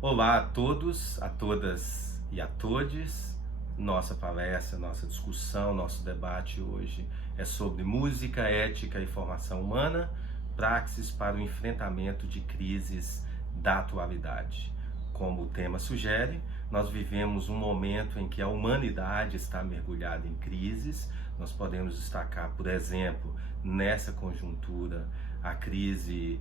Olá a todos, a todas e a todes. Nossa palestra, nossa discussão, nosso debate hoje é sobre música, ética e formação humana, praxis para o enfrentamento de crises da atualidade. Como o tema sugere, nós vivemos um momento em que a humanidade está mergulhada em crises. Nós podemos destacar, por exemplo, nessa conjuntura, a crise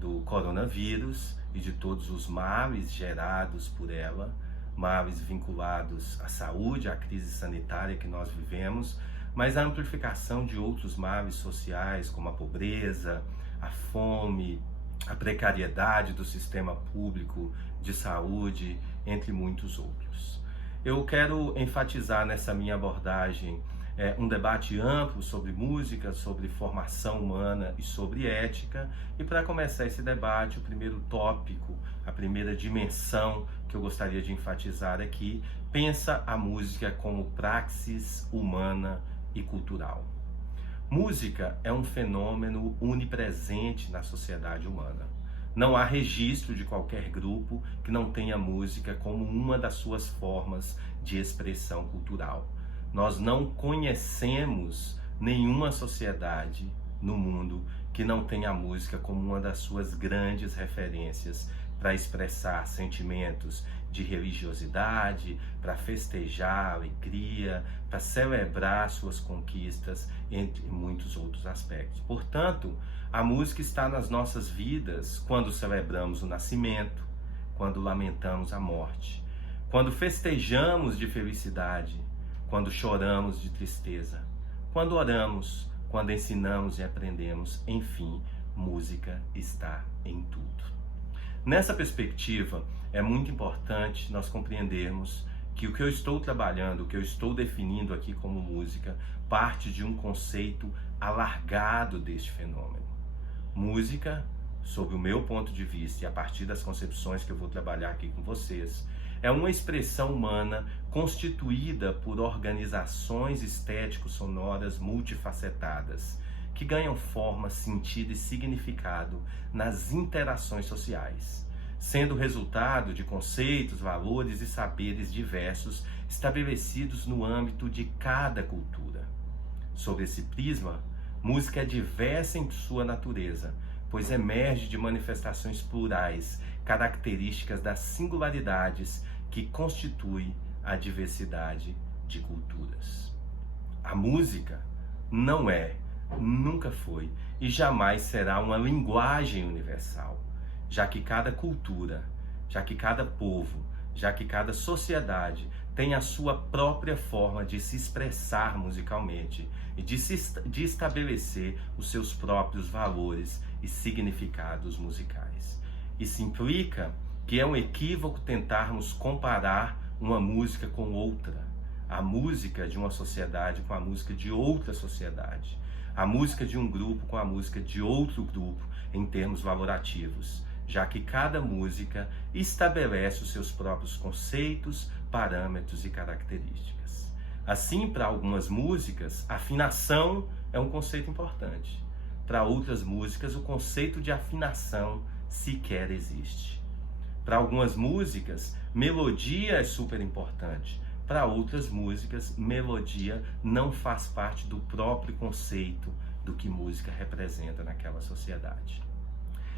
do coronavírus e de todos os males gerados por ela, males vinculados à saúde, à crise sanitária que nós vivemos, mas a amplificação de outros males sociais, como a pobreza, a fome, a precariedade do sistema público de saúde, entre muitos outros. Eu quero enfatizar nessa minha abordagem um debate amplo sobre música, sobre formação humana e sobre ética. E para começar esse debate, o primeiro tópico, a primeira dimensão que eu gostaria de enfatizar aqui, pensa a música como praxis humana e cultural. Música é um fenômeno onipresente na sociedade humana. Não há registro de qualquer grupo que não tenha música como uma das suas formas de expressão cultural. Nós não conhecemos nenhuma sociedade no mundo que não tenha a música como uma das suas grandes referências para expressar sentimentos de religiosidade, para festejar a alegria, para celebrar suas conquistas, entre muitos outros aspectos. Portanto, a música está nas nossas vidas quando celebramos o nascimento, quando lamentamos a morte, quando festejamos de felicidade, quando choramos de tristeza, quando oramos, quando ensinamos e aprendemos, enfim, música está em tudo. Nessa perspectiva, é muito importante nós compreendermos que o que eu estou trabalhando, o que eu estou definindo aqui como música, parte de um conceito alargado deste fenômeno. Música, sob o meu ponto de vista e a partir das concepções que eu vou trabalhar aqui com vocês, é uma expressão humana constituída por organizações estético-sonoras multifacetadas, que ganham forma, sentido e significado nas interações sociais, sendo resultado de conceitos, valores e saberes diversos estabelecidos no âmbito de cada cultura. Sob esse prisma, música é diversa em sua natureza, pois emerge de manifestações plurais, características das singularidades que constituem a diversidade de culturas. A música não é, nunca foi e jamais será uma linguagem universal, já que cada cultura, já que cada povo, já que cada sociedade tem a sua própria forma de se expressar musicalmente e de estabelecer os seus próprios valores e significados musicais. Isso implica que é um equívoco tentarmos comparar uma música com outra, a música de uma sociedade com a música de outra sociedade, a música de um grupo com a música de outro grupo em termos valorativos, já que cada música estabelece os seus próprios conceitos, parâmetros e características. Assim, para algumas músicas, afinação é um conceito importante. Para outras músicas, o conceito de afinação sequer existe. Para algumas músicas, melodia é super importante. Para outras músicas, melodia não faz parte do próprio conceito do que música representa naquela sociedade.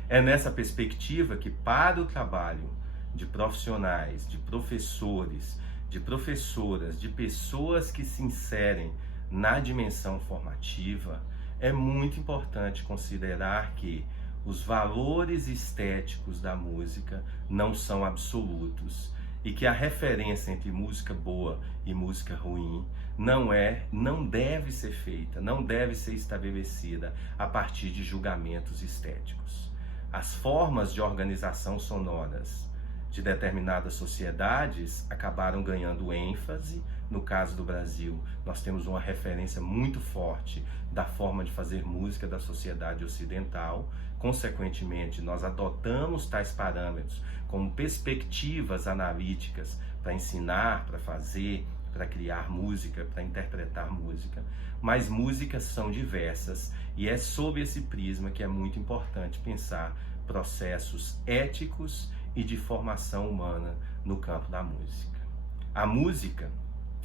É nessa perspectiva que, para o trabalho de profissionais, de professores, de professoras, de pessoas que se inserem na dimensão formativa, é muito importante considerar que os valores estéticos da música não são absolutos e que a referência entre música boa e música ruim não deve ser feita, não deve ser estabelecida a partir de julgamentos estéticos. As formas de organização sonoras de determinadas sociedades acabaram ganhando ênfase. No caso do Brasil, nós temos uma referência muito forte da forma de fazer música da sociedade ocidental. Consequentemente, nós adotamos tais parâmetros como perspectivas analíticas para ensinar, para fazer, para criar música, para interpretar música. Mas músicas são diversas e é sob esse prisma que é muito importante pensar processos éticos e de formação humana no campo da música. A música,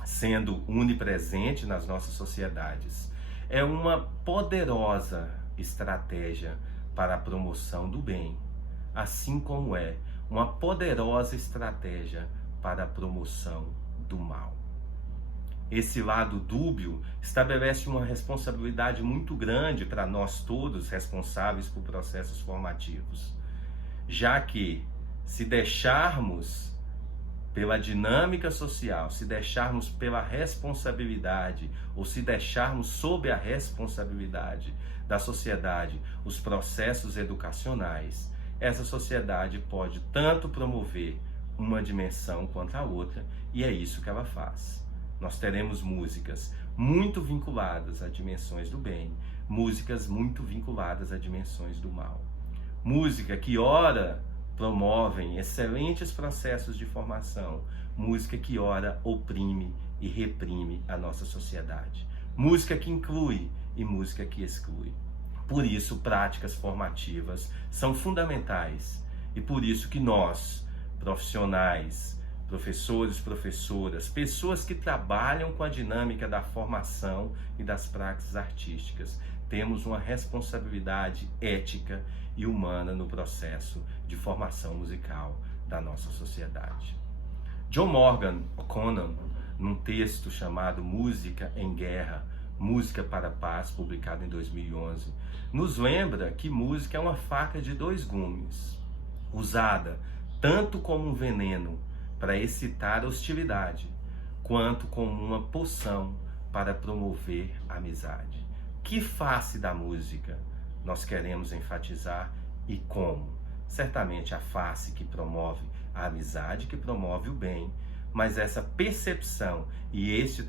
sendo onipresente nas nossas sociedades, é uma poderosa estratégia para a promoção do bem, assim como é uma poderosa estratégia para a promoção do mal. Esse lado dúbio estabelece uma responsabilidade muito grande para nós todos responsáveis por processos formativos, já que se deixarmos pela dinâmica social, se deixarmos pela responsabilidade ou se deixarmos sob a responsabilidade da sociedade os processos educacionais, essa sociedade pode tanto promover uma dimensão quanto a outra, e é isso que ela faz. Nós teremos músicas muito vinculadas a dimensões do bem, músicas muito vinculadas a dimensões do mal. Música que ora promovem excelentes processos de formação, música que ora oprime e reprime a nossa sociedade. Música que inclui e música que exclui. Por isso, práticas formativas são fundamentais e por isso que nós, profissionais, professores, professoras, pessoas que trabalham com a dinâmica da formação e das práticas artísticas, temos uma responsabilidade ética e humana no processo de formação musical da nossa sociedade. John Morgan O'Connor, num texto chamado Música em Guerra, Música para a Paz, publicado em 2011, nos lembra que música é uma faca de dois gumes, usada tanto como um veneno para excitar a hostilidade, quanto como uma poção para promover a amizade. Que face da música nós queremos enfatizar e como? Certamente a face que promove a amizade, que promove o bem, mas essa percepção e esse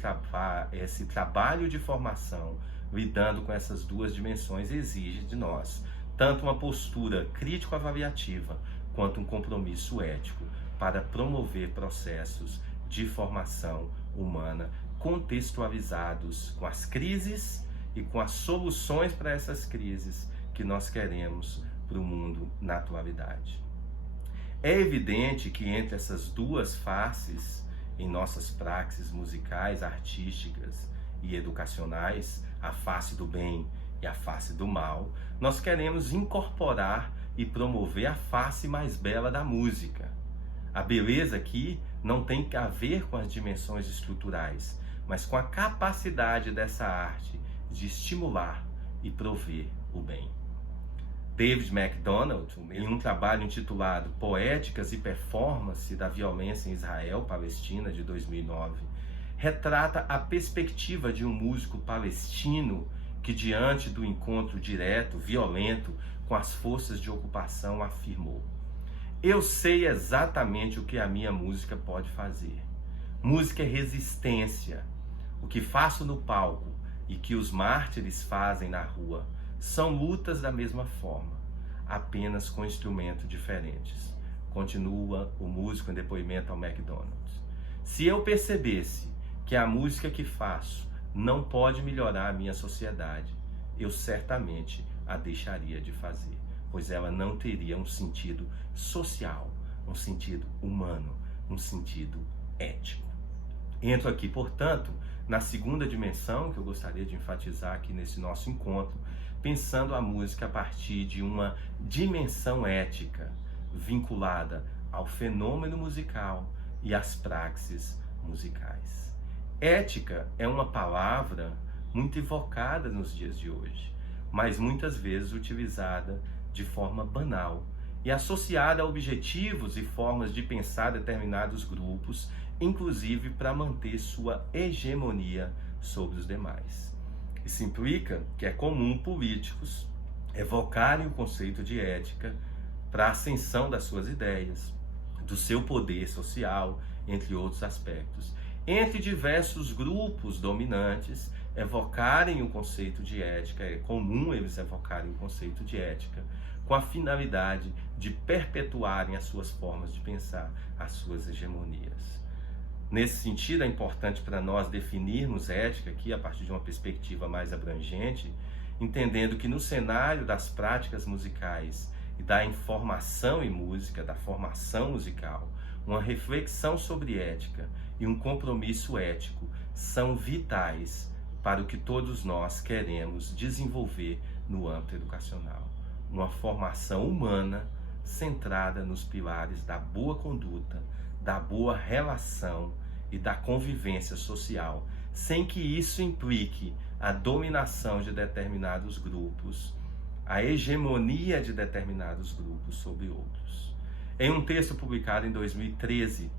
trabalho de formação, lidando com essas duas dimensões, exige de nós tanto uma postura crítico-avaliativa, quanto um compromisso ético para promover processos de formação humana contextualizados com as crises e com as soluções para essas crises que nós queremos para o mundo na atualidade. É evidente que entre essas duas faces em nossas praxes musicais, artísticas e educacionais, a face do bem e a face do mal, nós queremos incorporar e promover a face mais bela da música. A beleza aqui não tem a ver com as dimensões estruturais, mas com a capacidade dessa arte de estimular e prover o bem. David MacDonald, em um trabalho intitulado Poéticas e Performance da Violência em Israel-Palestina, de 2009, retrata a perspectiva de um músico palestino que, diante do encontro direto, violento, com as forças de ocupação, afirmou: eu sei exatamente o que a minha música pode fazer. Música é resistência. O que faço no palco e que os mártires fazem na rua são lutas da mesma forma, apenas com instrumentos diferentes. Continua o músico em depoimento ao McDonald's. Se eu percebesse que a música que faço não pode melhorar a minha sociedade, eu certamente a deixaria de fazer, pois ela não teria um sentido social, um sentido humano, um sentido ético. Entro aqui, portanto, na segunda dimensão que eu gostaria de enfatizar aqui nesse nosso encontro, pensando a música a partir de uma dimensão ética vinculada ao fenômeno musical e às praxes musicais. Ética é uma palavra muito invocada nos dias de hoje, mas muitas vezes utilizada de forma banal e associada a objetivos e formas de pensar determinados grupos, inclusive para manter sua hegemonia sobre os demais. Isso implica que é comum políticos evocarem o conceito de ética para a ascensão das suas ideias, do seu poder social, entre outros aspectos. Entre diversos grupos dominantes evocarem o conceito de ética, é comum eles evocarem o conceito de ética, com a finalidade de perpetuarem as suas formas de pensar, as suas hegemonias. Nesse sentido, é importante para nós definirmos ética aqui a partir de uma perspectiva mais abrangente, entendendo que no cenário das práticas musicais e da informação em música, da formação musical, uma reflexão sobre ética e um compromisso ético são vitais para o que todos nós queremos desenvolver no âmbito educacional. Uma formação humana centrada nos pilares da boa conduta, da boa relação e da convivência social, sem que isso implique a dominação de determinados grupos, a hegemonia de determinados grupos sobre outros. Em um texto publicado em 2013,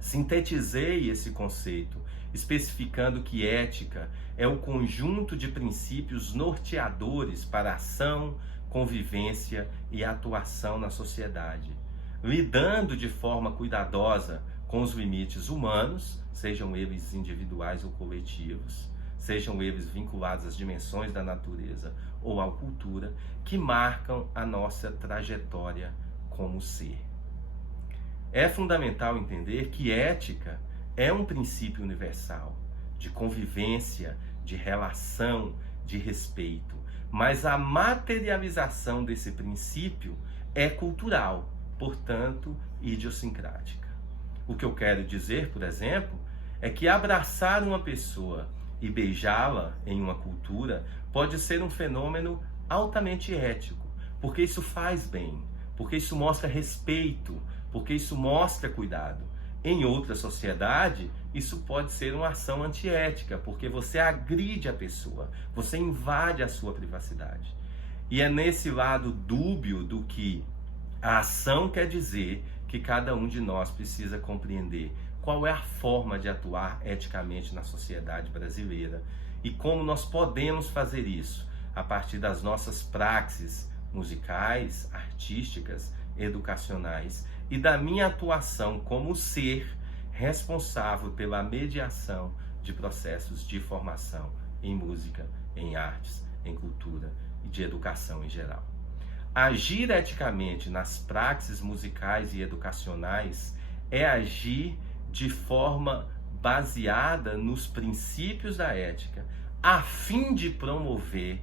sintetizei esse conceito, especificando que ética é o conjunto de princípios norteadores para a ação, convivência e atuação na sociedade, lidando de forma cuidadosa com os limites humanos, sejam eles individuais ou coletivos, sejam eles vinculados às dimensões da natureza ou à cultura, que marcam a nossa trajetória como ser. É fundamental entender que ética é um princípio universal de convivência, de relação, de respeito, mas a materialização desse princípio é cultural, portanto, idiosincrática. O que eu quero dizer, por exemplo, é que abraçar uma pessoa e beijá-la em uma cultura pode ser um fenômeno altamente ético, porque isso faz bem, porque isso mostra respeito, porque isso mostra cuidado. Em outra sociedade, isso pode ser uma ação antiética, porque você agride a pessoa, você invade a sua privacidade. E é nesse lado dúbio do que a ação quer dizer que cada um de nós precisa compreender qual é a forma de atuar eticamente na sociedade brasileira e como nós podemos fazer isso a partir das nossas praxes musicais, artísticas, educacionais e da minha atuação como ser responsável pela mediação de processos de formação em música, em artes, em cultura e de educação em geral. Agir eticamente nas praxes musicais e educacionais é agir de forma baseada nos princípios da ética, a fim de promover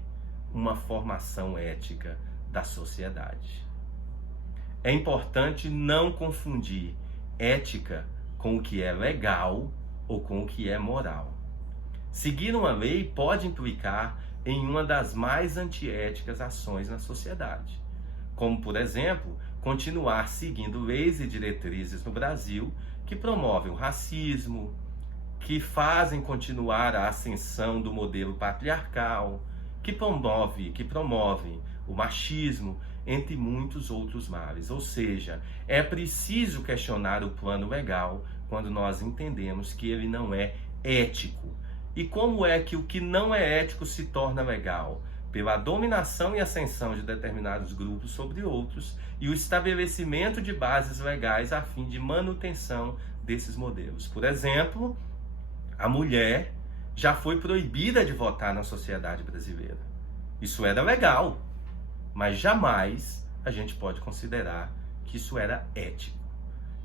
uma formação ética da sociedade. É importante não confundir ética com o que é legal ou com o que é moral. Seguir uma lei pode implicar em uma das mais antiéticas ações na sociedade, como, por exemplo, continuar seguindo leis e diretrizes no Brasil que promovem o racismo, que fazem continuar a ascensão do modelo patriarcal, que promovem o machismo, entre muitos outros males. Ou seja, é preciso questionar o plano legal quando nós entendemos que ele não é ético. E como é que o que não é ético se torna legal? Pela dominação e ascensão de determinados grupos sobre outros e o estabelecimento de bases legais a fim de manutenção desses modelos. Por exemplo, a mulher já foi proibida de votar na sociedade brasileira. Isso era legal, mas jamais a gente pode considerar que isso era ético.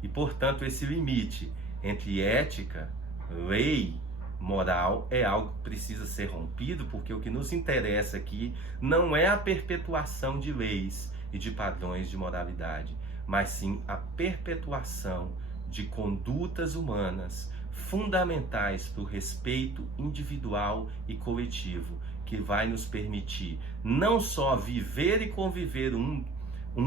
E, portanto, esse limite entre ética, lei, moral é algo que precisa ser rompido, porque o que nos interessa aqui não é a perpetuação de leis e de padrões de moralidade, mas sim a perpetuação de condutas humanas fundamentais para o respeito individual e coletivo, que vai nos permitir não só viver e conviver um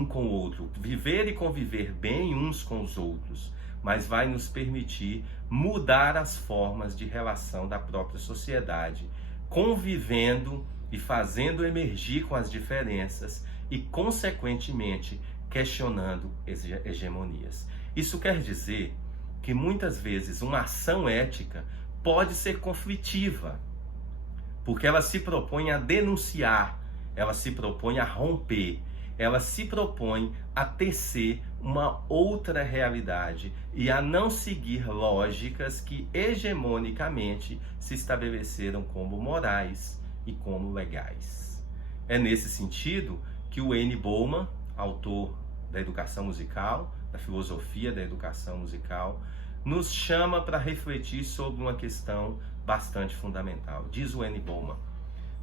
com o outro, viver e conviver bem uns com os outros, mas vai nos permitir mudar as formas de relação da própria sociedade, convivendo e fazendo emergir com as diferenças e, consequentemente, questionando hegemonias. Isso quer dizer que muitas vezes uma ação ética pode ser conflitiva, porque ela se propõe a denunciar, ela se propõe a romper, ela se propõe a tecer uma outra realidade e a não seguir lógicas que hegemonicamente se estabeleceram como morais e como legais. É nesse sentido que o N. Bowman, autor da educação musical, da filosofia da educação musical, nos chama para refletir sobre uma questão bastante fundamental. Diz o N. Bowman: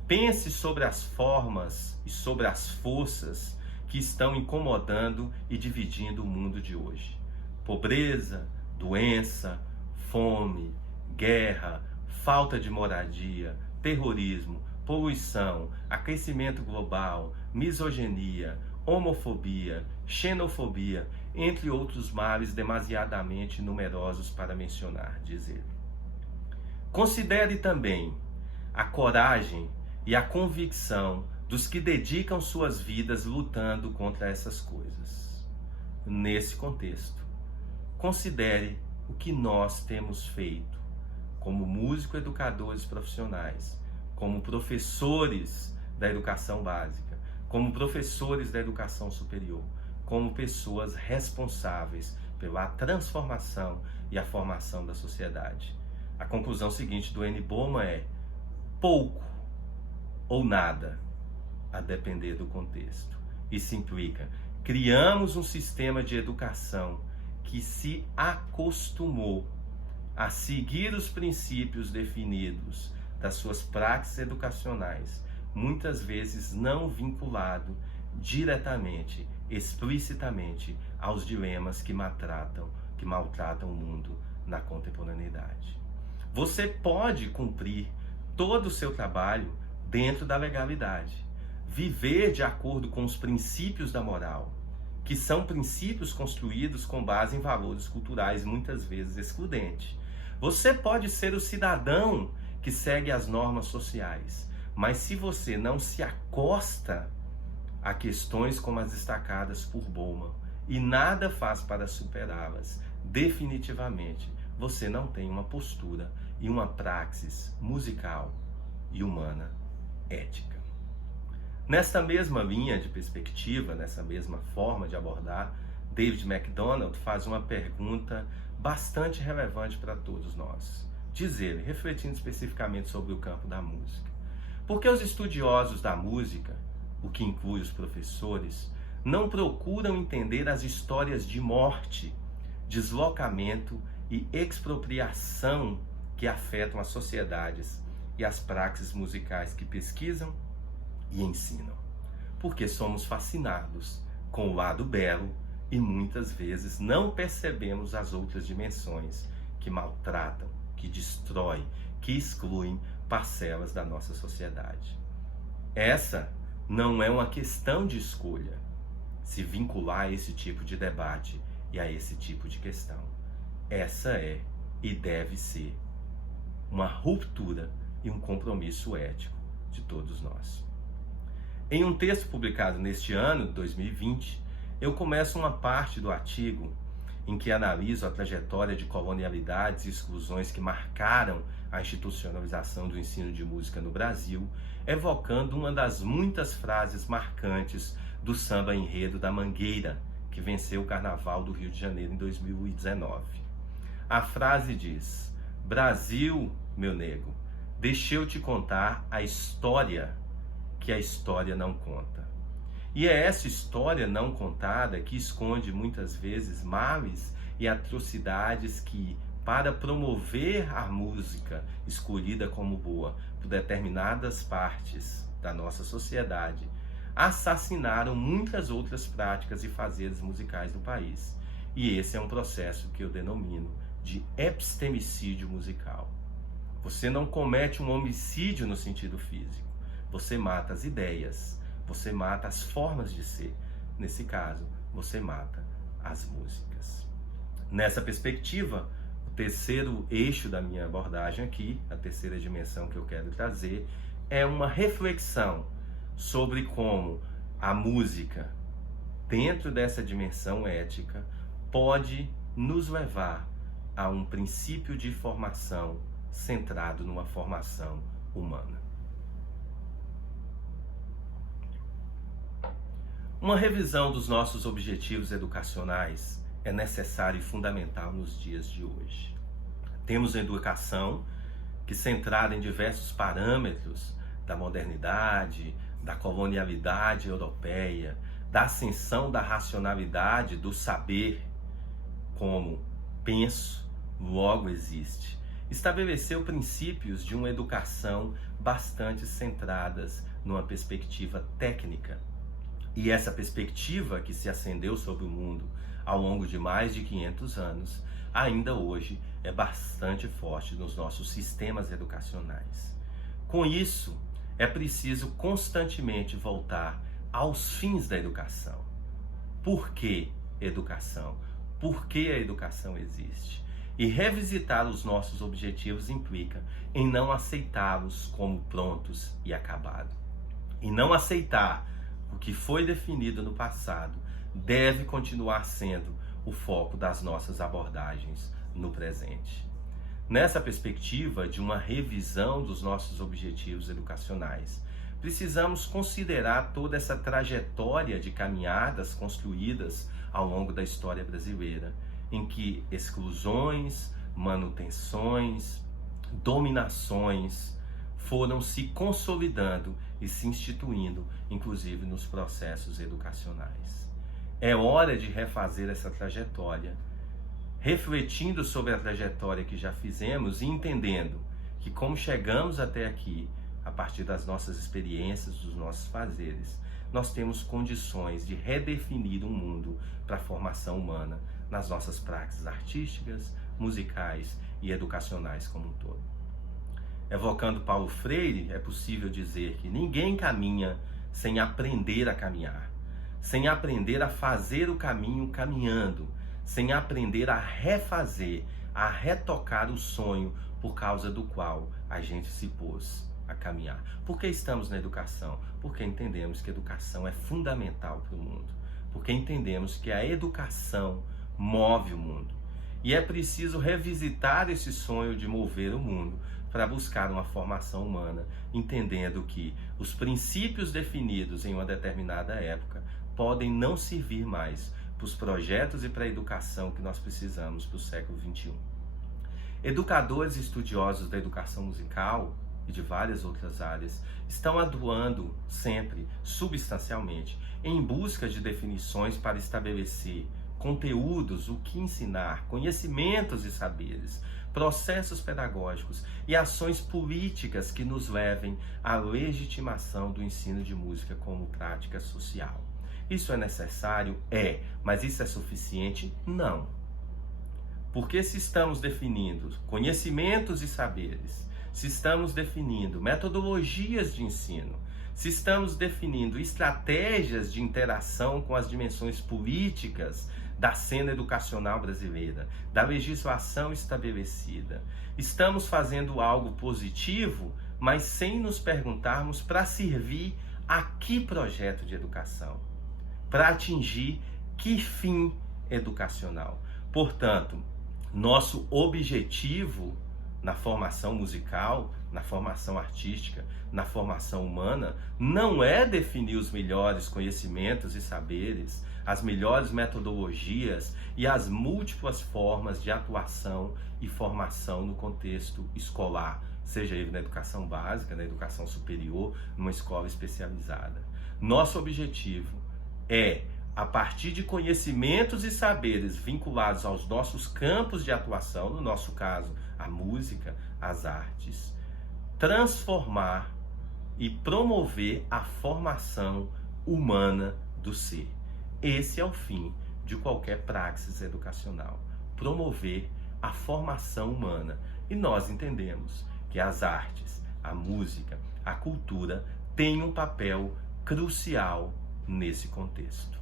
pense sobre as formas e sobre as forças que estão incomodando e dividindo o mundo de hoje. Pobreza, doença, fome, guerra, falta de moradia, terrorismo, poluição, aquecimento global, misoginia, homofobia, xenofobia, entre outros males demasiadamente numerosos para mencionar, diz ele. Considere também a coragem e a convicção dos que dedicam suas vidas lutando contra essas coisas. Nesse contexto, considere o que nós temos feito como músico-educadores profissionais, como professores da educação básica, como professores da educação superior, como pessoas responsáveis pela transformação e a formação da sociedade. A conclusão seguinte do N. Bowman é: pouco ou nada, a depender do contexto. Isso implica: criamos um sistema de educação que se acostumou a seguir os princípios definidos das suas práticas educacionais, muitas vezes não vinculado diretamente, explicitamente aos dilemas que maltratam o mundo na contemporaneidade. Você pode cumprir todo o seu trabalho dentro da legalidade, viver de acordo com os princípios da moral, que são princípios construídos com base em valores culturais muitas vezes excludentes. Você pode ser o cidadão que segue as normas sociais, mas se você não se acosta a questões como as destacadas por Bowman e nada faz para superá-las, definitivamente você não tem uma postura e uma praxis musical e humana ética. Nesta mesma linha de perspectiva, nessa mesma forma de abordar, David MacDonald faz uma pergunta bastante relevante para todos nós. Diz ele, refletindo especificamente sobre o campo da música: por que os estudiosos da música, o que inclui os professores, não procuram entender as histórias de morte, deslocamento e expropriação que afetam as sociedades e as praxes musicais que pesquisam e ensinam? Porque somos fascinados com o lado belo e muitas vezes não percebemos as outras dimensões que maltratam, que destroem, que excluem parcelas da nossa sociedade. Essa não é uma questão de escolha, se vincular a esse tipo de debate e a esse tipo de questão. Essa é e deve ser uma ruptura e um compromisso ético de todos nós. Em um texto publicado neste ano, 2020, eu começo uma parte do artigo em que analiso a trajetória de colonialidades e exclusões que marcaram a institucionalização do ensino de música no Brasil, evocando uma das muitas frases marcantes do samba enredo da Mangueira, que venceu o Carnaval do Rio de Janeiro em 2019. A frase diz: Brasil, meu nego, deixa eu te contar a história que a história não conta. E é essa história não contada que esconde muitas vezes males e atrocidades que, para promover a música escolhida como boa por determinadas partes da nossa sociedade, assassinaram muitas outras práticas e fazeres musicais do país. E esse é um processo que eu denomino de epistemicídio musical. Você não comete um homicídio no sentido físico, você mata as ideias, você mata as formas de ser. Nesse caso, você mata as músicas. Nessa perspectiva, o terceiro eixo da minha abordagem aqui, a terceira dimensão que eu quero trazer, é uma reflexão sobre como a música, dentro dessa dimensão ética, pode nos levar a um princípio de formação centrado numa formação humana. Uma revisão dos nossos objetivos educacionais é necessária e fundamental nos dias de hoje. Temos a educação que, centrada em diversos parâmetros da modernidade, da colonialidade europeia, da ascensão da racionalidade, do saber, como penso, logo existe, estabeleceu princípios de uma educação bastante centradas numa perspectiva técnica, E essa perspectiva que se acendeu sobre o mundo ao longo de mais de 500 anos, ainda hoje é bastante forte nos nossos sistemas educacionais. Com isso, é preciso constantemente voltar aos fins da educação. Por que educação? Por que a educação existe? E revisitar os nossos objetivos implica em não aceitá-los como prontos e acabados. E não aceitar o que foi definido no passado deve continuar sendo o foco das nossas abordagens no presente. Nessa perspectiva de uma revisão dos nossos objetivos educacionais, precisamos considerar toda essa trajetória de caminhadas construídas ao longo da história brasileira, em que exclusões, manutenções, dominações foram se consolidando e se instituindo, inclusive nos processos educacionais. É hora de refazer essa trajetória, refletindo sobre a trajetória que já fizemos e entendendo que, como chegamos até aqui, a partir das nossas experiências, dos nossos fazeres, nós temos condições de redefinir um mundo para a formação humana nas nossas práticas artísticas, musicais e educacionais como um todo. Evocando Paulo Freire, é possível dizer que ninguém caminha sem aprender a caminhar, sem aprender a fazer o caminho caminhando, sem aprender a refazer, a retocar o sonho por causa do qual a gente se pôs a caminhar. Por que estamos na educação? Porque entendemos que a educação é fundamental para o mundo, porque entendemos que a educação move o mundo. E é preciso revisitar esse sonho de mover o mundo para buscar uma formação humana, entendendo que os princípios definidos em uma determinada época podem não servir mais para os projetos e para a educação que nós precisamos para o século XXI. Educadores e estudiosos da educação musical e de várias outras áreas estão atuando sempre, substancialmente, em busca de definições para estabelecer conteúdos, o que ensinar, conhecimentos e saberes, processos pedagógicos e ações políticas que nos levem à legitimação do ensino de música como prática social. Isso é necessário? É. Mas isso é suficiente? Não. Porque se estamos definindo conhecimentos e saberes, se estamos definindo metodologias de ensino, se estamos definindo estratégias de interação com as dimensões políticas da cena educacional brasileira, da legislação estabelecida, estamos fazendo algo positivo, mas sem nos perguntarmos para servir a que projeto de educação, para atingir que fim educacional. Portanto, nosso objetivo na formação musical, na formação artística, na formação humana, não é definir os melhores conhecimentos e saberes, as melhores metodologias e as múltiplas formas de atuação e formação no contexto escolar, seja ele na educação básica, na educação superior, numa escola especializada. Nosso objetivo é, a partir de conhecimentos e saberes vinculados aos nossos campos de atuação, no nosso caso, a música, as artes, transformar e promover a formação humana do ser. Esse é o fim de qualquer praxis educacional, promover a formação humana. E nós entendemos que as artes, a música, a cultura têm um papel crucial nesse contexto.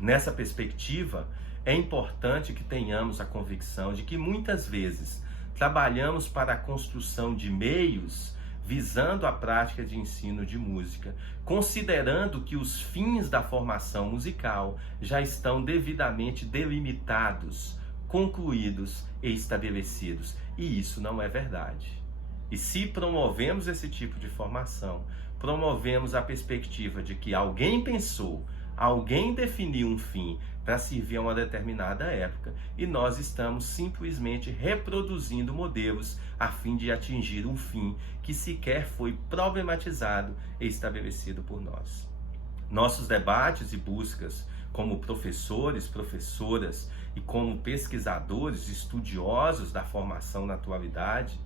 Nessa perspectiva, é importante que tenhamos a convicção de que muitas vezes trabalhamos para a construção de meios visando a prática de ensino de música, considerando que os fins da formação musical já estão devidamente delimitados, concluídos e estabelecidos. E isso não é verdade. E se promovemos esse tipo de formação, promovemos a perspectiva de que alguém pensou, alguém definiu um fim para servir a uma determinada época e nós estamos simplesmente reproduzindo modelos a fim de atingir um fim que sequer foi problematizado e estabelecido por nós. Nossos debates e buscas como professores, professoras e como pesquisadores, estudiosos da formação na atualidade,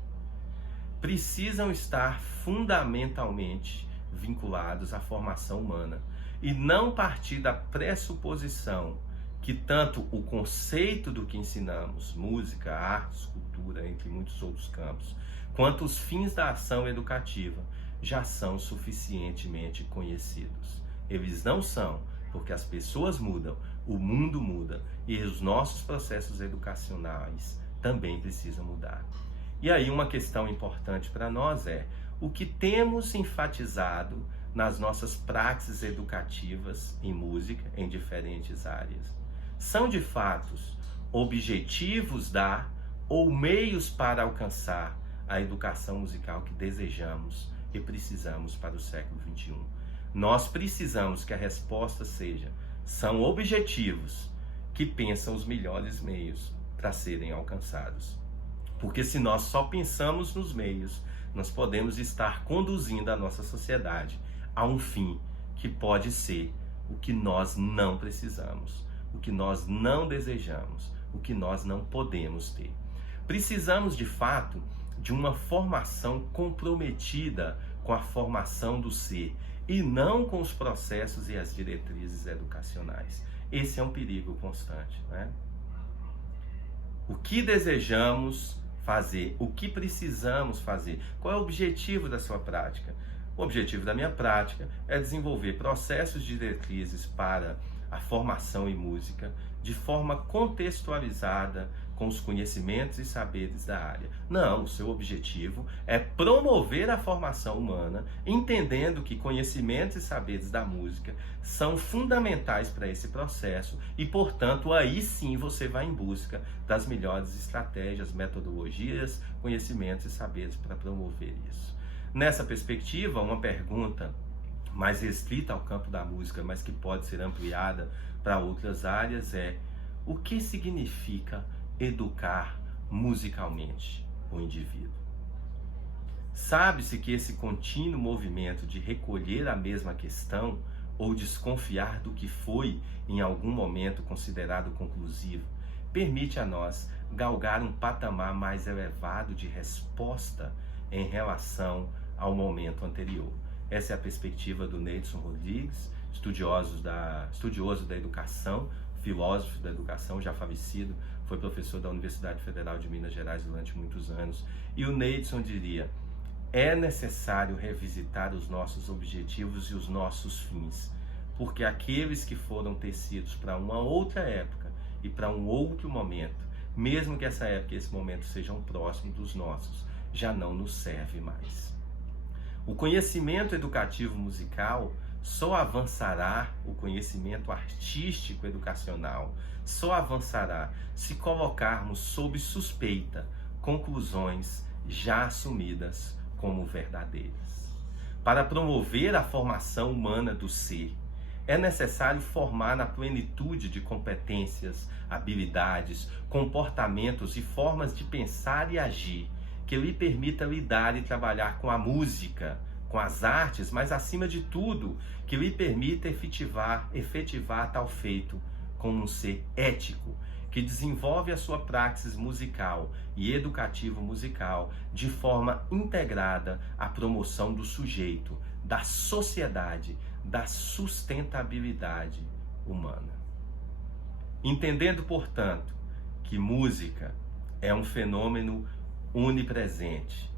precisam estar fundamentalmente vinculados à formação humana. e não partir da pressuposição que tanto o conceito do que ensinamos, música, artes, cultura, entre muitos outros campos, quanto os fins da ação educativa já são suficientemente conhecidos. Eles não são, porque as pessoas mudam, o mundo muda e os nossos processos educacionais também precisam mudar. E aí uma questão importante para nós é o que temos enfatizado nas nossas praxes educativas em música, em diferentes áreas. São de fato objetivos da ou meios para alcançar a educação musical que desejamos e precisamos para o século XXI. Nós precisamos que a resposta seja: são objetivos que pensam os melhores meios para serem alcançados. Porque se nós só pensamos nos meios, nós podemos estar conduzindo a nossa sociedade a um fim que pode ser o que nós não precisamos, o que nós não desejamos, o que nós não podemos ter. Precisamos, de fato, de uma formação comprometida com a formação do ser e não com os processos e as diretrizes educacionais. Esse é um perigo constante, né? O que desejamos fazer, o que precisamos fazer, qual é o objetivo da sua prática? O objetivo da minha prática é desenvolver processos de diretrizes para a formação em música de forma contextualizada com os conhecimentos e saberes da área. Não, o seu objetivo é promover a formação humana, entendendo que conhecimentos e saberes da música são fundamentais para esse processo e, portanto, aí sim você vai em busca das melhores estratégias, metodologias, conhecimentos e saberes para promover isso. Nessa perspectiva, uma pergunta mais restrita ao campo da música, mas que pode ser ampliada para outras áreas é: o que significa educar musicalmente o indivíduo? Sabe-se que esse contínuo movimento de recolher a mesma questão ou desconfiar do que foi em algum momento considerado conclusivo permite a nós galgar um patamar mais elevado de resposta em relação ao momento anterior. Essa é a perspectiva do Neidson Rodrigues, estudioso da educação, filósofo da educação, já falecido, foi professor da Universidade Federal de Minas Gerais durante muitos anos. E o Neidson diria: é necessário revisitar os nossos objetivos e os nossos fins, porque aqueles que foram tecidos para uma outra época e para um outro momento, mesmo que essa época e esse momento sejam próximos dos nossos, já não nos serve mais. O conhecimento educativo musical só avançará, o conhecimento artístico educacional só avançará se colocarmos sob suspeita conclusões já assumidas como verdadeiras. Para promover a formação humana do ser, é necessário formar na plenitude de competências, habilidades, comportamentos e formas de pensar e agir que lhe permita lidar e trabalhar com a música, com as artes, mas acima de tudo, que lhe permita efetivar tal feito como um ser ético, que desenvolve a sua praxis musical e educativo musical de forma integrada à promoção do sujeito, da sociedade, da sustentabilidade humana. Entendendo, portanto, que música é um fenômeno onipresente,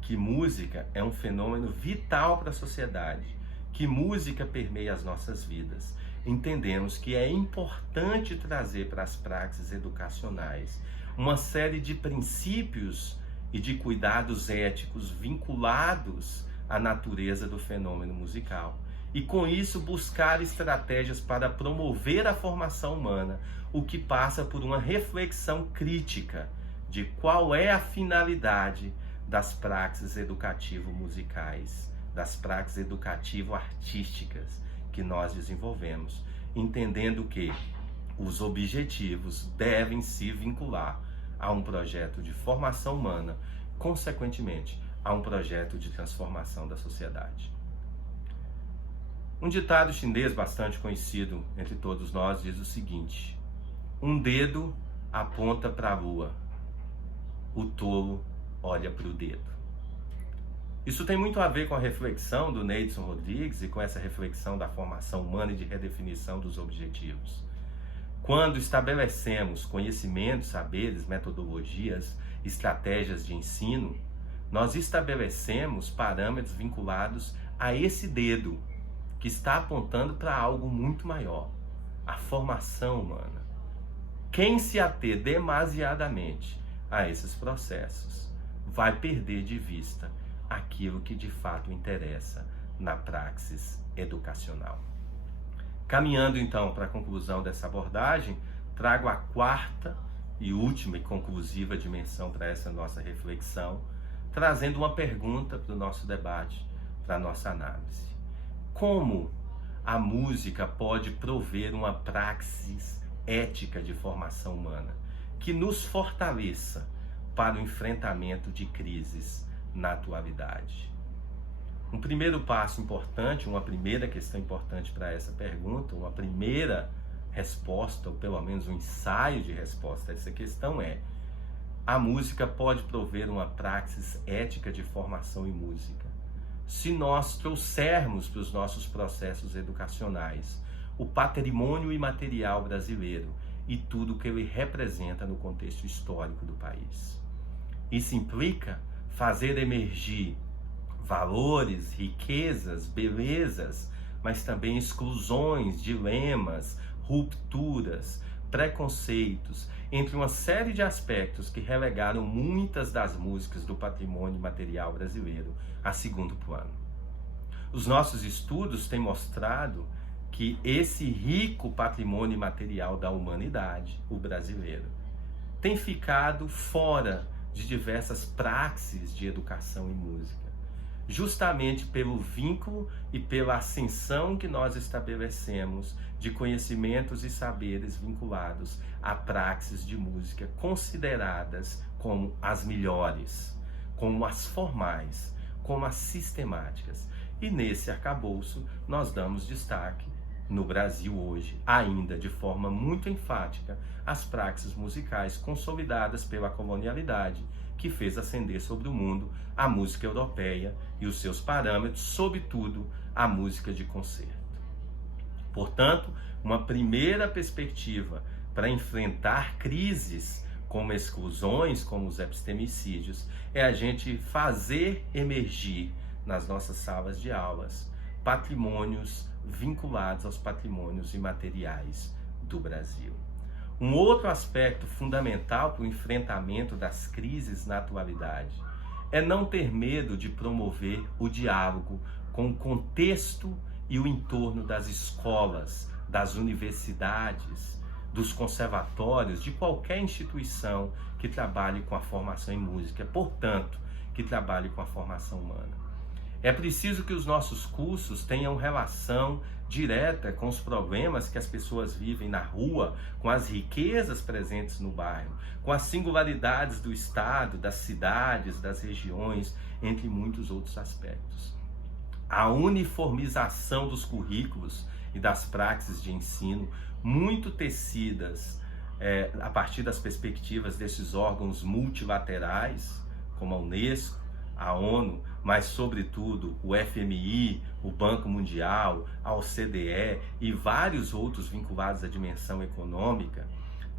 que música é um fenômeno vital para a sociedade, que música permeia as nossas vidas, entendemos que é importante trazer para as praxis educacionais uma série de princípios e de cuidados éticos vinculados à natureza do fenômeno musical. E com isso buscar estratégias para promover a formação humana, o que passa por uma reflexão crítica de qual é a finalidade das praxis educativo-musicais, das praxis educativo-artísticas que nós desenvolvemos, entendendo que os objetivos devem se vincular a um projeto de formação humana, consequentemente, a um projeto de transformação da sociedade. Um ditado chinês bastante conhecido entre todos nós diz o seguinte: um dedo aponta para a lua, o tolo olha para o dedo. Isso tem muito a ver com a reflexão do Neidson Rodrigues e com essa reflexão da formação humana e de redefinição dos objetivos. Quando estabelecemos conhecimentos, saberes, metodologias, estratégias de ensino, nós estabelecemos parâmetros vinculados a esse dedo que está apontando para algo muito maior, a formação humana. Quem se ater demasiadamente a esses processos vai perder de vista aquilo que de fato interessa na praxis educacional. Caminhando então para a conclusão dessa abordagem, trago a quarta e última e conclusiva dimensão para essa nossa reflexão, trazendo uma pergunta para o nosso debate, para a nossa análise. Como a música pode prover uma praxis ética de formação humana que nos fortaleça para o enfrentamento de crises na atualidade? Um primeiro passo importante, uma primeira questão importante para essa pergunta, uma primeira resposta, ou pelo menos um ensaio de resposta a essa questão é: a música pode prover uma praxis ética de formação em música se nós trouxermos para os nossos processos educacionais o patrimônio imaterial brasileiro e tudo o que ele representa no contexto histórico do país. Isso implica fazer emergir valores, riquezas, belezas, mas também exclusões, dilemas, rupturas, preconceitos, entre uma série de aspectos que relegaram muitas das músicas do patrimônio material brasileiro a segundo plano. Os nossos estudos têm mostrado que esse rico patrimônio material da humanidade, o brasileiro, tem ficado fora de diversas praxes de educação em música, justamente pelo vínculo e pela ascensão que nós estabelecemos de conhecimentos e saberes vinculados a praxes de música consideradas como as melhores, como as formais, como as sistemáticas. E nesse arcabouço nós damos destaque, no Brasil hoje, ainda de forma muito enfática, às praxes musicais consolidadas pela colonialidade, que fez ascender sobre o mundo a música europeia e os seus parâmetros, sobretudo a música de concerto. Portanto, uma primeira perspectiva para enfrentar crises como exclusões, como os epistemicídios, é a gente fazer emergir nas nossas salas de aulas patrimônios vinculados aos patrimônios imateriais do Brasil. Um outro aspecto fundamental para o enfrentamento das crises na atualidade é não ter medo de promover o diálogo com o contexto e o entorno das escolas, das universidades, dos conservatórios, de qualquer instituição que trabalhe com a formação em música, portanto, que trabalhe com a formação humana. É preciso que os nossos cursos tenham relação direta com os problemas que as pessoas vivem na rua, com as riquezas presentes no bairro, com as singularidades do estado, das cidades, das regiões, entre muitos outros aspectos. A uniformização dos currículos e das praxes de ensino, muito tecidas a partir das perspectivas desses órgãos multilaterais, como a Unesco, a ONU, mas sobretudo o FMI, o Banco Mundial, a OCDE e vários outros vinculados à dimensão econômica,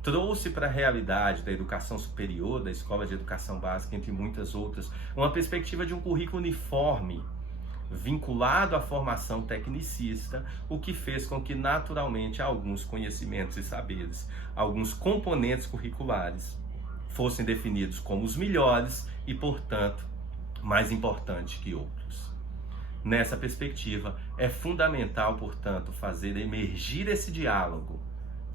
trouxe para a realidade da educação superior, da escola de educação básica, entre muitas outras, uma perspectiva de um currículo uniforme, vinculado à formação tecnicista, o que fez com que naturalmente alguns conhecimentos e saberes, alguns componentes curriculares fossem definidos como os melhores e, portanto, mais importantes que outros. Nessa perspectiva, é fundamental, portanto, fazer emergir esse diálogo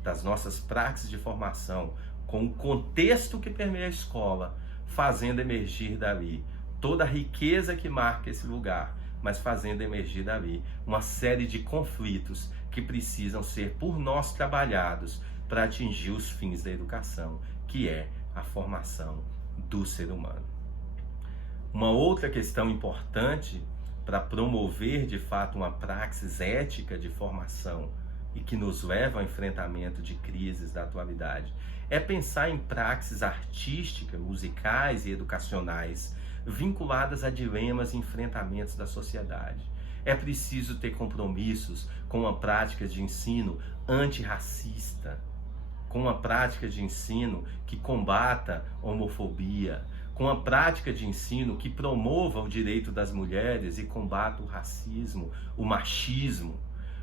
das nossas praxes de formação com o contexto que permeia a escola, fazendo emergir dali toda a riqueza que marca esse lugar, mas fazendo emergir dali uma série de conflitos que precisam ser por nós trabalhados para atingir os fins da educação, que é a formação do ser humano. Uma outra questão importante para promover de fato uma praxis ética de formação e que nos leva ao enfrentamento de crises da atualidade é pensar em praxis artísticas, musicais e educacionais vinculadas a dilemas e enfrentamentos da sociedade. É preciso ter compromissos com uma prática de ensino antirracista, com uma prática de ensino que combata a homofobia, com uma prática de ensino que promova o direito das mulheres e combata o racismo, o machismo,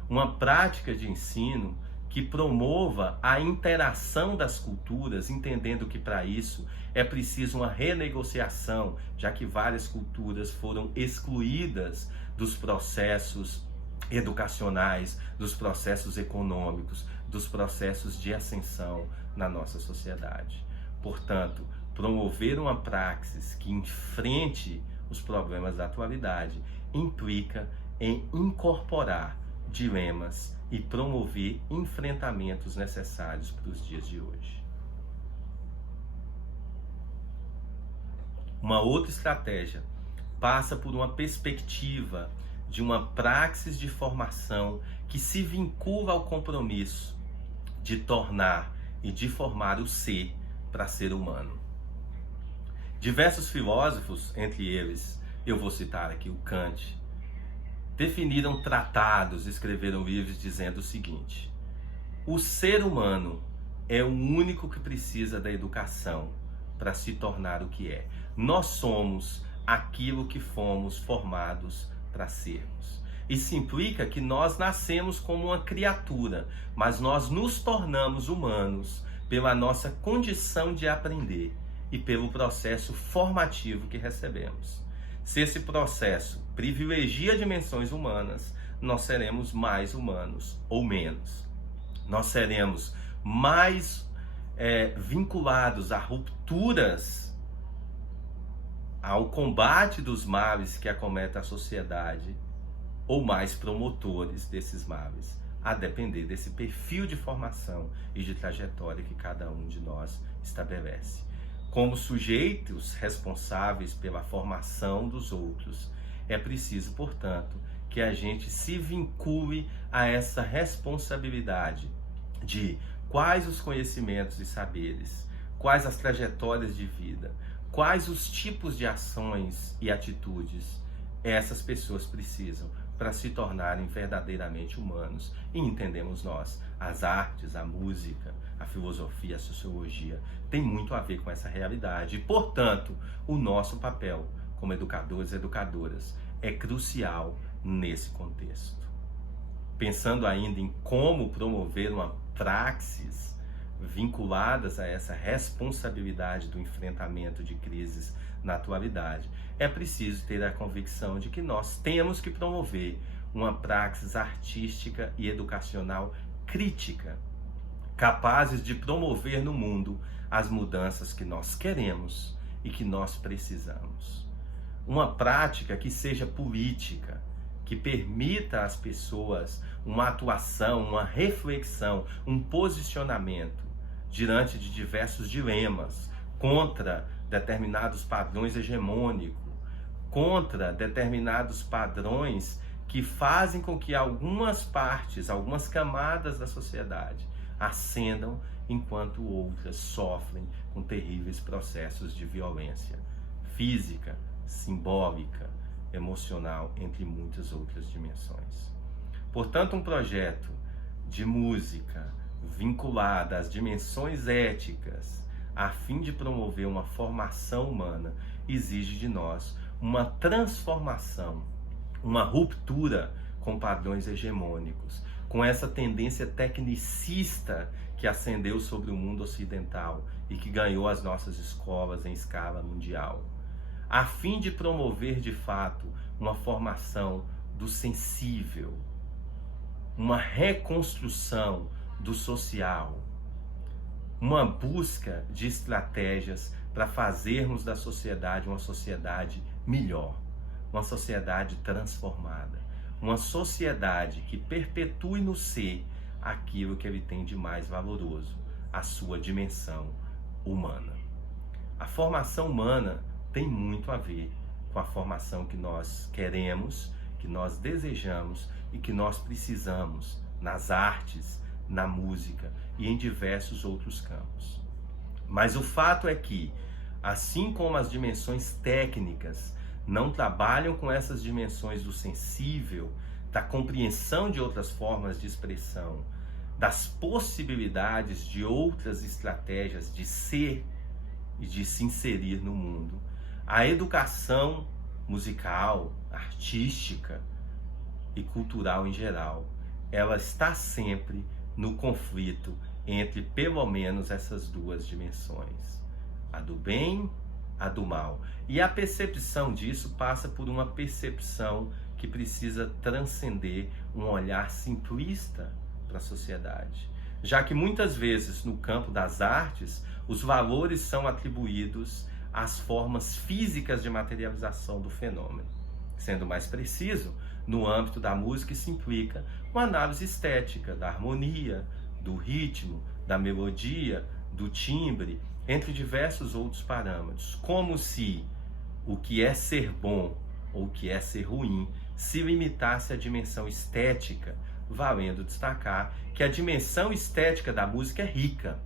uma prática de ensino que promova a interação das culturas, entendendo que para isso é preciso uma renegociação, já que várias culturas foram excluídas dos processos educacionais, dos processos econômicos, dos processos de ascensão na nossa sociedade. Portanto, promover uma praxis que enfrente os problemas da atualidade implica em incorporar dilemas e promover enfrentamentos necessários para os dias de hoje. Uma outra estratégia passa por uma perspectiva de uma praxis de formação que se vincula ao compromisso de tornar e de formar o ser para ser humano. Diversos filósofos, entre eles, eu vou citar aqui o Kant, definiram tratados, escreveram livros dizendo o seguinte: o ser humano é o único que precisa da educação para se tornar o que é. Nós somos aquilo que fomos formados para sermos. Isso implica que nós nascemos como uma criatura, mas nós nos tornamos humanos pela nossa condição de aprender e pelo processo formativo que recebemos. Se esse processo privilegia dimensões humanas, nós seremos mais humanos ou menos. Nós seremos mais vinculados a rupturas, ao combate dos males que acometem a sociedade, ou mais promotores desses males, a depender desse perfil de formação e de trajetória que cada um de nós estabelece. Como sujeitos responsáveis pela formação dos outros, é preciso, portanto, que a gente se vincule a essa responsabilidade de quais os conhecimentos e saberes, quais as trajetórias de vida, quais os tipos de ações e atitudes essas pessoas precisam para se tornarem verdadeiramente humanos. E entendemos nós, as artes, a música, a filosofia, a sociologia, tem muito a ver com essa realidade. E, portanto, o nosso papel como educadores e educadoras é crucial nesse contexto. Pensando ainda em como promover uma praxis vinculadas a essa responsabilidade do enfrentamento de crises na atualidade, é preciso ter a convicção de que nós temos que promover uma praxis artística e educacional crítica, capazes de promover no mundo as mudanças que nós queremos e que nós precisamos. Uma prática que seja política, que permita às pessoas uma atuação, uma reflexão, um posicionamento diante de diversos dilemas, contra determinados padrões hegemônicos, contra determinados padrões que fazem com que algumas partes, algumas camadas da sociedade ascendam, enquanto outras sofrem com terríveis processos de violência física, simbólica, emocional, entre muitas outras dimensões. Portanto, um projeto de música vinculada às dimensões éticas, a fim de promover uma formação humana, exige de nós uma transformação, uma ruptura com padrões hegemônicos, com essa tendência tecnicista que ascendeu sobre o mundo ocidental e que ganhou as nossas escolas em escala mundial, a fim de promover de fato uma formação do sensível, uma reconstrução do social, uma busca de estratégias para fazermos da sociedade uma sociedade melhor, uma sociedade transformada, uma sociedade que perpetue no ser aquilo que ele tem de mais valoroso, a sua dimensão humana. A formação humana tem muito a ver com a formação que nós queremos, que nós desejamos e que nós precisamos nas artes, na música e em diversos outros campos. Mas o fato é que assim como as dimensões técnicas não trabalham com essas dimensões do sensível, da compreensão de outras formas de expressão, das possibilidades de outras estratégias de ser e de se inserir no mundo. A educação musical, artística e cultural em geral, ela está sempre no conflito entre pelo menos essas duas dimensões, a do bem, a do mal. E a percepção disso passa por uma percepção que precisa transcender um olhar simplista para a sociedade, já que muitas vezes no campo das artes os valores são atribuídos às formas físicas de materialização do fenômeno. Sendo mais preciso, no âmbito da música isso implica uma análise estética da harmonia, do ritmo, da melodia, do timbre, entre diversos outros parâmetros, como se o que é ser bom ou o que é ser ruim se limitasse à dimensão estética, valendo destacar que a dimensão estética da música é rica,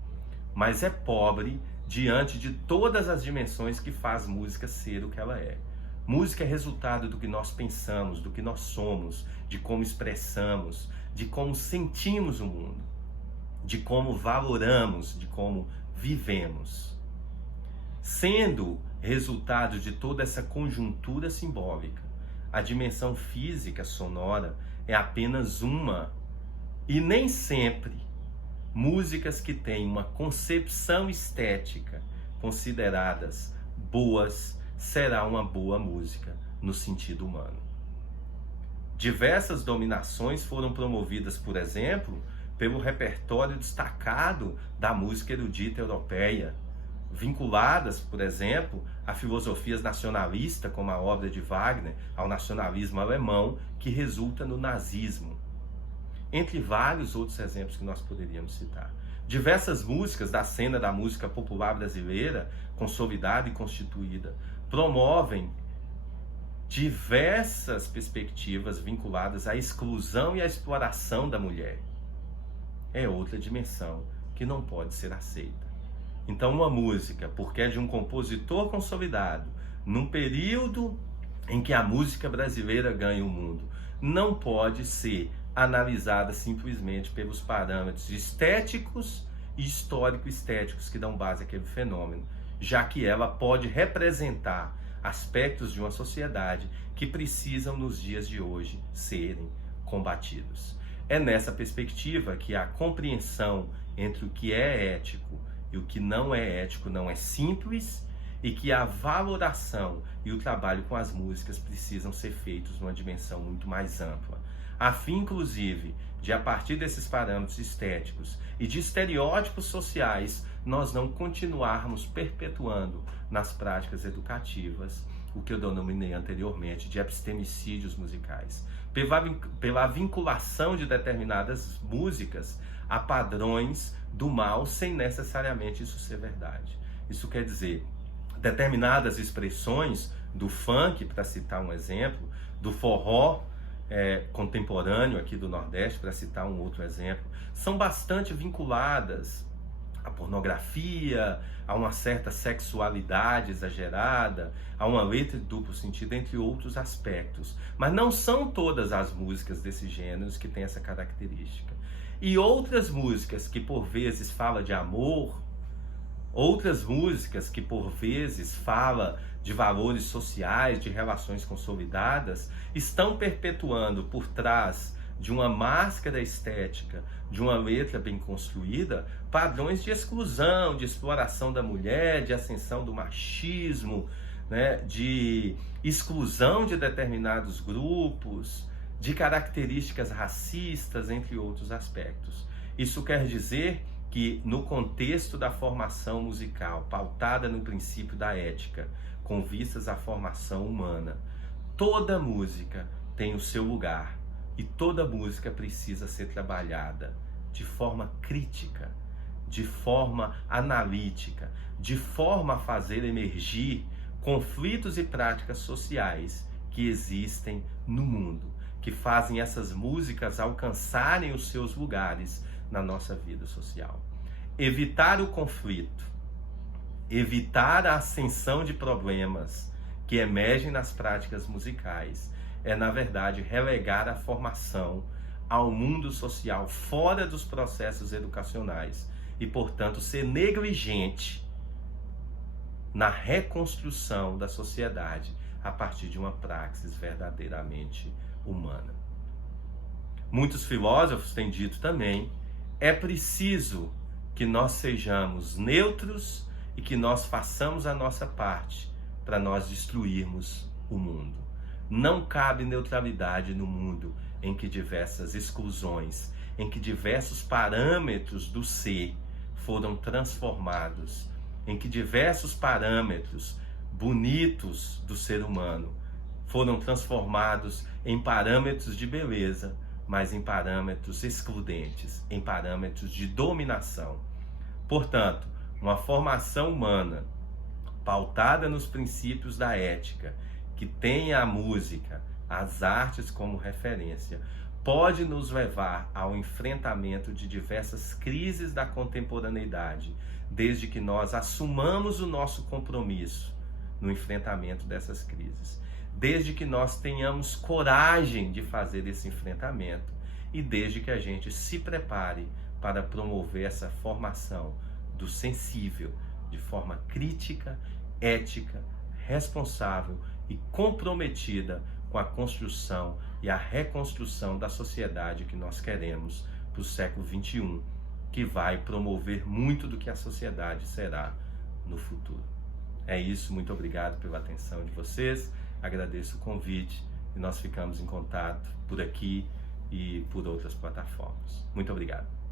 mas é pobre diante de todas as dimensões que faz música ser o que ela é. Música é resultado do que nós pensamos, do que nós somos, de como expressamos, de como sentimos o mundo, de como valoramos, de como vivemos. Sendo resultado de toda essa conjuntura simbólica, a dimensão física sonora é apenas uma, e nem sempre músicas que têm uma concepção estética consideradas boas será uma boa música no sentido humano. Diversas dominações foram promovidas, por exemplo, pelo repertório destacado da música erudita europeia, vinculadas, por exemplo, a filosofias nacionalistas, como a obra de Wagner, ao nacionalismo alemão, que resulta no nazismo. Entre vários outros exemplos que nós poderíamos citar. Diversas músicas da cena da música popular brasileira, consolidada e constituída, promovem diversas perspectivas vinculadas à exclusão e à exploração da mulher. É outra dimensão que não pode ser aceita. Então, uma música, porque é de um compositor consolidado, num período em que a música brasileira ganha o mundo, não pode ser analisada simplesmente pelos parâmetros estéticos e histórico-estéticos que dão base àquele fenômeno, já que ela pode representar aspectos de uma sociedade que precisam, nos dias de hoje, serem combatidos. É nessa perspectiva que a compreensão entre o que é ético e o que não é ético não é simples, e que a valoração e o trabalho com as músicas precisam ser feitos numa dimensão muito mais ampla, a fim, inclusive, de, a partir desses parâmetros estéticos e de estereótipos sociais, nós não continuarmos perpetuando nas práticas educativas o que eu denominei anteriormente de epistemicídios musicais, pela vinculação de determinadas músicas a padrões do mal, sem necessariamente isso ser verdade. Isso quer dizer, determinadas expressões do funk, para citar um exemplo, do forró contemporâneo aqui do Nordeste, para citar um outro exemplo, são bastante vinculadas à pornografia, a uma certa sexualidade exagerada, a uma letra de duplo sentido, entre outros aspectos. Mas não são todas as músicas desses gêneros que têm essa característica. E outras músicas que por vezes falam de amor, outras músicas que por vezes falam de valores sociais, de relações consolidadas, estão perpetuando por trás de uma máscara estética, de uma letra bem construída, padrões de exclusão, de exploração da mulher, de ascensão do machismo, né, de exclusão de determinados grupos, de características racistas, entre outros aspectos. Isso quer dizer que, no contexto da formação musical, pautada no princípio da ética, com vistas à formação humana, toda música tem o seu lugar e toda música precisa ser trabalhada de forma crítica, de forma analítica, de forma a fazer emergir conflitos e práticas sociais que existem no mundo, que fazem essas músicas alcançarem os seus lugares na nossa vida social. Evitar o conflito evitar a ascensão de problemas que emergem nas práticas musicais é, na verdade, relegar a formação ao mundo social fora dos processos educacionais e, portanto, ser negligente na reconstrução da sociedade a partir de uma praxis verdadeiramente humana. Muitos filósofos têm dito também, é preciso que nós sejamos neutros e que nós façamos a nossa parte para nós destruirmos o mundo. Não cabe neutralidade no mundo em que diversas exclusões, em que diversos parâmetros do ser foram transformados, em que diversos parâmetros bonitos do ser humano foram transformados em parâmetros de beleza, mas em parâmetros excludentes, em parâmetros de dominação. Portanto, uma formação humana pautada nos princípios da ética, que tenha a música, as artes como referência, pode nos levar ao enfrentamento de diversas crises da contemporaneidade, desde que nós assumamos o nosso compromisso no enfrentamento dessas crises, desde que nós tenhamos coragem de fazer esse enfrentamento e desde que a gente se prepare para promover essa formação do sensível de forma crítica, ética, responsável e comprometida com a construção e a reconstrução da sociedade que nós queremos para o século XXI, que vai promover muito do que a sociedade será no futuro. É isso, muito obrigado pela atenção de vocês, agradeço o convite e nós ficamos em contato por aqui e por outras plataformas. Muito obrigado.